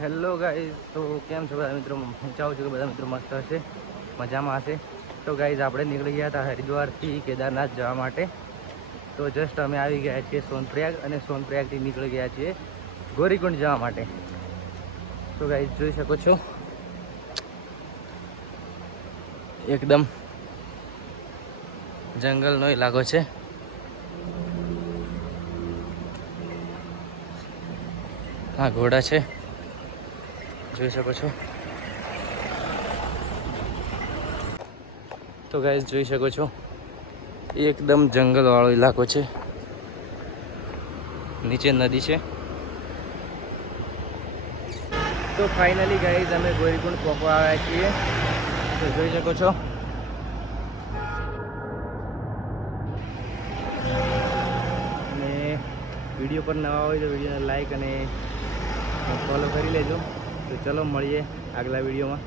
Hello guys, તો કેમ છો બધા મિત્રો? હું ચાહું છું કે બધા મિત્રો મસ્ત હશે, મજામાં હશે. તો ગાઈઝ આપણે નીકળી ગયા હતા હરિદ્વારથી કેદારનાથ જવા માટે. તો જસ્ટ અમે આવી ગયા છીએ સોનપ્રયાગ, અને સોનપ્રયાગથી નીકળી ગયા છીએ ગોરીકુંડ જવા માટે. તો ગાઈઝ જોઈ શકો છો, એકદમ જંગલનો ઇલાકો છે. હા, ઘોડા છે, જોઈ શકો છો. તો ગાઈઝ જોઈ શકો છો, એકદમ જંગલ વાળો ઇલાકો છે. નીચે નદી છે. તો ફાઇનલી ગાઈઝ અમે ગોરીકુંડ પહોંચવા આવ્યા છીએ. તો જોઈ શકો છો, અને વિડીયો પર નવા હોય તો વિડીયોને લાઈક અને ફોલો કરી લેજો. તો ચલો મળીએ આગલા વિડીયોમાં.